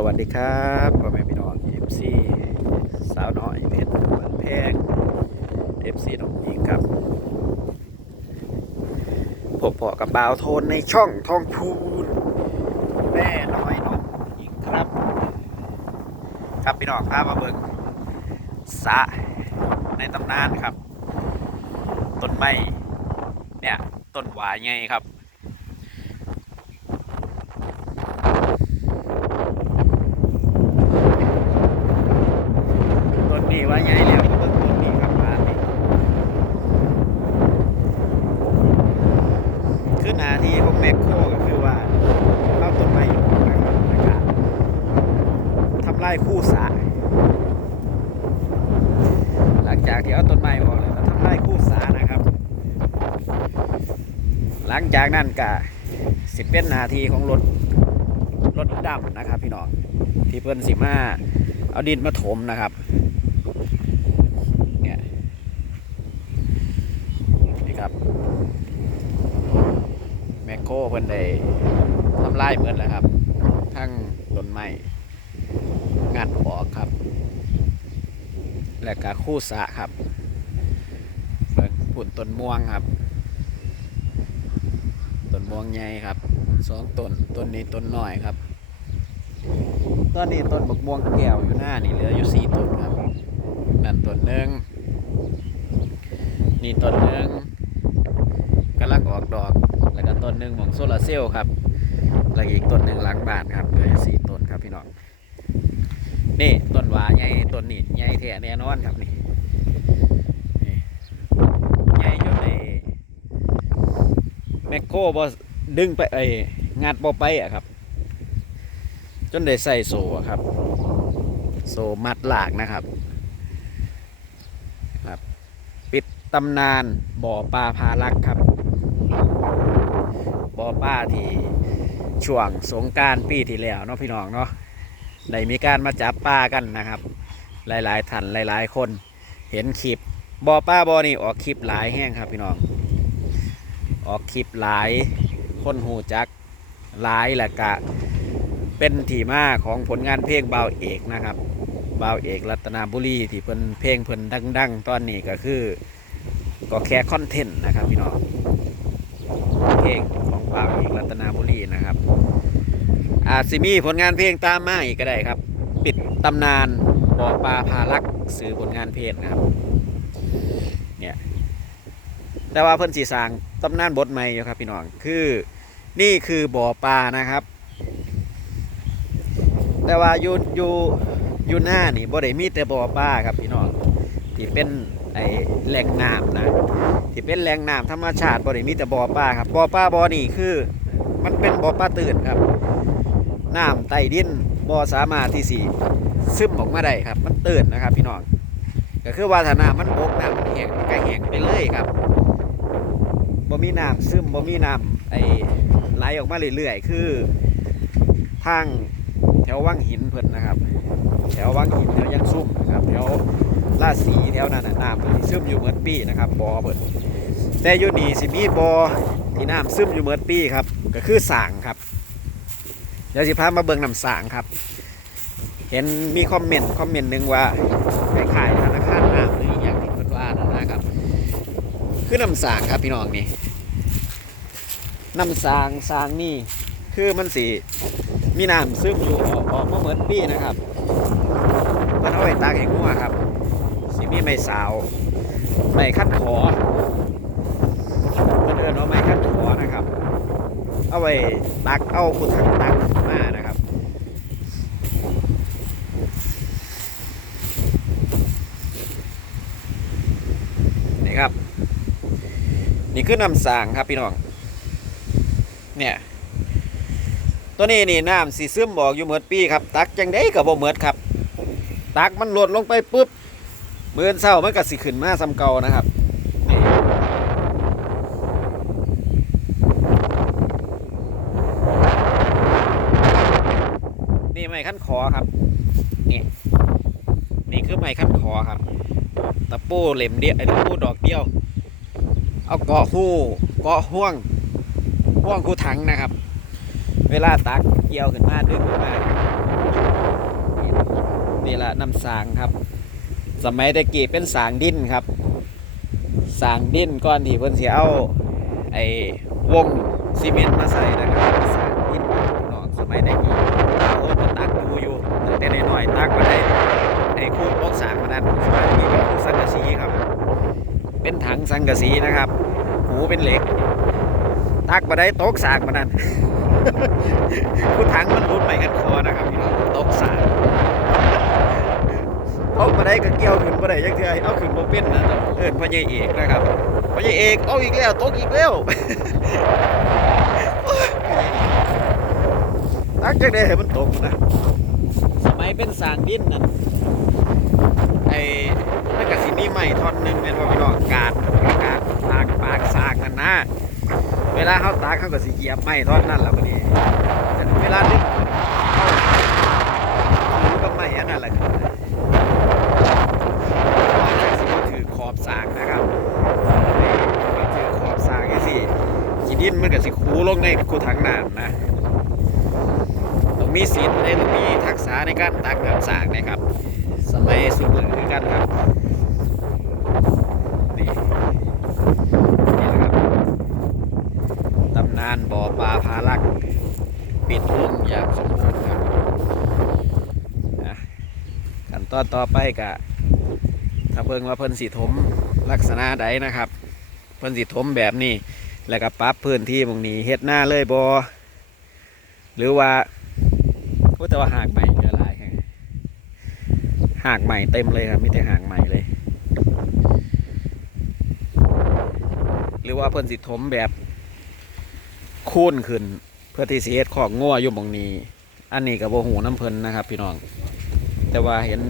สวัสดีครับพ่อแม่พี่น้องเอฟซีสาวน้อยเพชรบ้านแพงเอฟซีน้องหญิงครับพบพอกับบ่าวโทนในช่องทองพูนแม่น้อยน้องหญิงครับ ครับพี่น้องพามาเบิ่งสะในตำนานครับ ต้นไม้เนี่ยต้นหวายไงครับ ต้นนี้ว่า ใหญ่แล้วก็เบิ่งต้นนี้ครับมานี่คือหนาทีของแมคโครก็คือว่าเอาต้นไม้ออกนะครับแล้วก็ทำลายคู่สระหลังจากที่เอาต้นไม้ออกแล้วทำลายคู่สระนะครับ หลังจากนั้นก็สิเป็นนาทีของรถรถดำนะครับ พี่น้องที่เพิ่นสิมาเอาดินมาถมนะครับ เนี่ยนี่ครับ แมคโคร เพิ่นได้ทำลายเหมือนแล้วครับ ทั้งต้นไม้งานออกครับ และก็คู่สะครับเบิ่งผุ่นต้นม่วงครับต้นม่วงใหญ่ครับสองต้นต้นนี้ต้นน้อยครับต้นนี้ต้นบักม่วงแก้วอยู่หน้านี่เหลืออยู่สี่ต้นครับนั่นต้นหนึ่งนี่ต้นหนึ่งกำลังออกดอก ต้นหนึ่งของโซลาร์เซลล์ครับแล้วอีกต้นหนึ่งหลังบ้านครับเหลือสี่ต้นครับพี่น้องนี่ต้นหวาใหญ่ต้นนี่ใหญ่แท้แน่นอนครับนี่ใหญ่จนในแมคโครบอดึงไปไอ้งัดบอไปอะครับ จนได้ใส่โซ่ครับ โซ่มัดหลากนะครับครับ ปิดตำนานบ่อปลาพารักครับ ปลาที่ช่วงสงการปีที่แล้วเนาะพี่น้องเนาะได้มีการมาจับปลากันนะครับ หลายๆท่านหลาย ๆ คนเห็นคลิปบอปลาบอนี่ออกคลิปหลายแห้งครับพี่น้อง ออกคลิปหลายคนหูจักหลายแหละกะ เป็นที่มาของผลงานเพลงเบาเอกนะครับเบาเอกรัตนาบุรีที่เพิ่นเพลงเพิ่นดัง ๆ ตอนนี้ก็คือก็แค่คอนเทนต์นะครับพี่น้องเพลงของ บ่าวเอกรัตนาบุรีนะครับ อาจสิมีผลงานเพลงตามมาอีกก็ได้ครับ ปิดตำนานบ่อปลาพารักสื่อผลงานเพลงนะครับ เนี่ย แต่ว่าเพิ่นสีสางตำนานบทใหม่อยู่ครับพี่น้อง คือนี่คือบ่อปลานะครับ แต่ว่าอยู่อยู่อยู่หน้านี่บ่ได้มีแต่บ่อปลาครับพี่น้องที่เป็น ไอ้แหล่งน้ำนะที่เป็นแหล่งน้ำธรรมชาติบ่ได้มีแต่บ่อปลาครับบ่อปลาบ่อนี่คือ มันเป็นบ่อปลาตื่นครับน้ำใต้ดินบ่อสามารถที่สิซึมออกมาได้ครับ มันตื่นนะครับ พี่น้องก็คือว่าถ้าน้ำมันบกน้ำมันแห้งก็แห้งไปเลยครับบ่มีน้ำซึมบ่มีน้ำไอ้ไหลออกมาเรื่อยๆคือทางแถววังหินเพิ่นนะครับ แถววังหินแถวยังซุ่มนะครับแถว ลาสีแถวนั้นน้ำซึมอยู่เหมือนปีนะครับบ่อเปิดแต่ยูนีสิมีบ่อที่น้ำซึมอยู่เหมือนปีครับ ก็คือสางครับเดี๋ยวสิพามาเบิ่งน้ำสางครับ เห็นมีคอมเมนต์คอมเมนต์หนึ่งว่าคล้ายธนาคารน้ำหรืออย่างที่เพิ่นว่านั่นนะครับ คือน้ำสางครับพี่น้องนี่น้ำสางสางนี่คือมันสีมีน้ำซึมอยู่ออกมาเหมือนปีนะครับมันเอาไว้ตากให้งัวครับ มีไม้สาวไม้คัดขอเดินเอาไม้คัดขอนะครับ เอาไว้ตักเอาขุดถังตักมานะครับนี่ครับ นี่คือน้ำสางครับพี่น้องเนี่ยตัวนี้นี่น้ำสีซึมบอกอยู่เหมือนปีครับ ตักจังได้กับบ่เหมือนครับ ตักมันหลดลงไปปุ๊บ เมื่อเศร้ามันก็สิขึ้นมาซ้ำเก่านะครับนี่นี่ไม้ขั้นคอครับนี่นี่คือไม้ขั้นคอครับ ตะปูเหล็มเดียวไอ้ตะปูดอกเดียว เอาเกาะหู้เกาะห่วงห่วงคูถังนะครับ เวลาตักเกี่ยวขึ้นมาดึงขึ้นมานี่ละน้ำสางครับ สมัยตะกี้เป็นสางดินครับ สางดินก่อนที่เพิ่นสิเอาไอ้วงซีเมนต์มาใส่นะครับสางดินเนาะสมัยตะกี้โอ้มันตักดูอยู่ตั้งแต่น้อยๆตักมาได้ไอ้คู่บล็อกสางมานั้นสมัยตะกี้เป็นสังกะสีครับ เป็นถังสังกะสีนะครับหูเป็นเหล็ก ตักมาได้ตกสากมานั้นคู่ถังมันรุดไปกันคอนะครับพี่น้องตกสาก เอามาได้ก็เกี่ยวขึ้นมาได้ยังเทื่อเอาขึ้นบ่เป็นนะเอิ้นพ่อใหญ่เอกนะครับพ่อใหญ่เอกเอาอีกแล้วตกอีกแล้วตักจังได้ให้มันตกนะสมัยเป็นสร้างดินนั่นไอ้มันก็สิมีไม้ท่อนหนึงเป็นว่าพี่น้องกาดกาดตากปากสากนั่นนะเวลาเขาตากเขาก็สิเหยียบไม้ท่อนนั่นแล้วก็นี่แต่เวลาดึงเขาถือกับไม้อันนั้นแหละครับสิบ่ถื อขอบสากนะครับนี่ถือขอบสากนี่สิขีดินมันก็สิคูลงในคูถังน้ำนะต้องมีศีลต้องมีทักษะในการตักน้ำสากนะครับ สมัยสุดมือคือกันครับนี่นี่แหละครับตำนานบ่อปลาพาลักปิดลงอย่างสมบูรณ์ครับอะขั้นตอนต่อไปกะ ถ้าเพิ่งว่าเพิ่นสีถมลักษณะใดนะครับ เพิ่นสีถมแบบนี้ แล้วก็ปรับพื้นที่ตรงนี้เฮ็ดหน้าเลยบอหรือว่าโอ้แต่ว่าหากใหม่เยอะหลายหากใหม่เต็มเลยครับไมีแต่หากใหม่เลย หรือว่าเพิ่นสิถมแบบคูนขึ้น เพื่อที่สิเฮ็ดของงัวอยู่หมองนี้ อันนี้กับโบหูน้ำเพิ่นนะครับ พี่น้อง แต่ว่าเห็น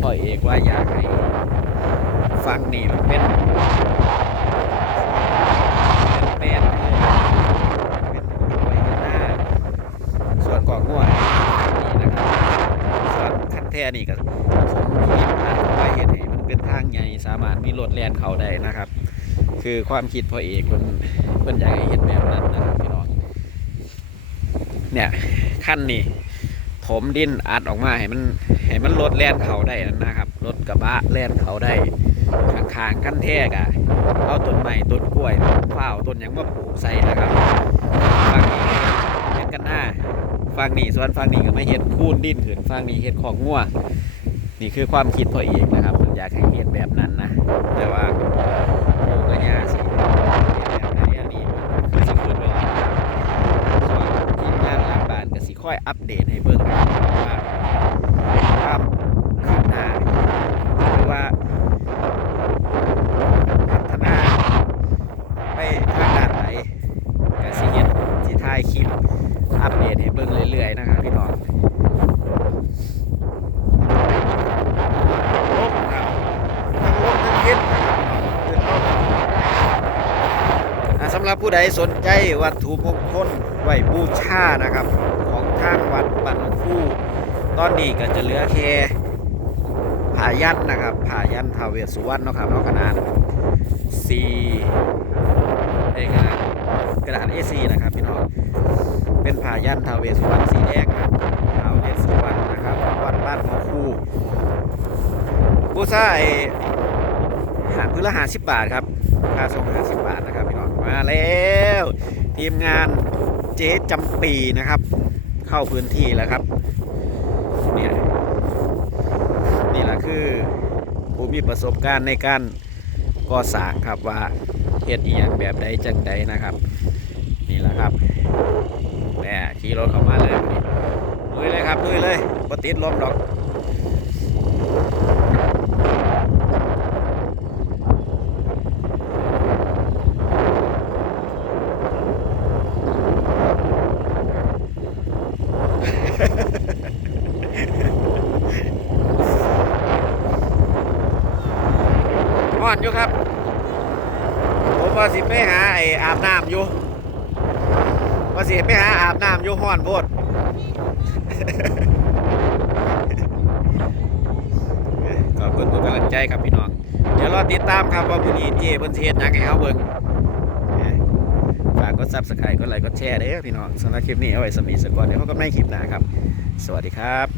พ่อเอกว่าอยากให้ ฟังนี่เป็นเป็นเป็นเลยเป็นไว้ข้างหน้า ส่วนกองงัวนี่นะครับส่วนคันแท่นี่ก็ผมที่างไปเห็นให้มันเป็นทางใหญ่สามารถมีรถแล่นเขาได้นะครับ คือความคิดพ่อเอกมันเพิ่นอยากให้เห็นแบบนั้นนะครับพี่น้องเนี่ยขั้นนี่ถมดินอัดออกมาให้มันให้มันรถแล่นเขาได้นะครับรถกระบะแล่นเขาได้ ข้างๆขั้นแท้กะเอาต้นไม้ต้นกล้วยต้นฟ้าวต้นยังมาปลูกใส่นะครับฝั่งนี้เห็นกันหน้าฝั่งนี้ส่วนฝั่งนี้ก็ไม่เห็ดคูนดินขึ้นฝั่งนี้เห็ดของงัวนี่คือความคิดพ่อเอกนะครับมันอยากให้เห็นแบบนั้นนะแต่ว่าโอกระยาสิแบบไหนอันนี้คือสิขึ้นไว้ส่วนทีมงานหลังบ้านก็สิค่อยอัปเดตให้เบิ่งว่าความคืบหน้าหรือว่าพัฒนาไปทางด้านไหนก็สิเฮ็ดสิถ่ายคลิปอัปเดตให้เบิ่งเรื่อยๆนะครับพี่น้องลมครับทั้งลมทั้งพิษขึ้นลมอ่าสำหรับผู้ใดสนใจวัตถุมงคลไหวบูชานะครับ ของทางวัดบ้านคู่ตอนนี้ก็จะเหลือแค่ผายันนะครับผายันทาวเวสสุวรรณเนาะครับเนาะขนาดสี่เอ้ยขนาด กระดาษ A4 นะครับพี่น้องเป็นผายันทาวเวสุวรรณสีแดงครับทาวเวสุวรรณนะครับวัดบ้านหนองคู่บูชาไอหาพื้นละหาสิบบาทครับค่าส่งหาสิบบาทนะครับพี่น้องมาแล้วทีมงานเจ๊จำปีนะครับ เข้าพื้นที่แล้วครับเนี่ยนี่แหละคือผู้มีประสบการณ์ในการก่อสร้างครับว่า เฮ็ดอีหยังแบบใดจังใดนะครับ นี่แหละครับแหมขี่รถเข้ามาเลยลุยเลยครับลุยเลยบ่ติดลมดอก อ่อนอยู่ครับ ผม ว่าสิไปหาไอ้อาบน้ำอยู่ว่าสิไปหาอาบน้ำอยู่ห้อนโพดขอบคุณทุกกำลังใจครับพี่น้อง เดี๋ยวรอติดตามครับว่ามื้อนี้เจเพิ่นเฮ็ดยังให้เฮาเบิ่งฝากกดซับสไครต์กดไลค์กดแชร์เด้อพี่น้องสำหรับคลิปนี้เอาไว้สมีสกอนเดี๋ยวพบกันในคลิปหน้าครับ สวัสดีครับ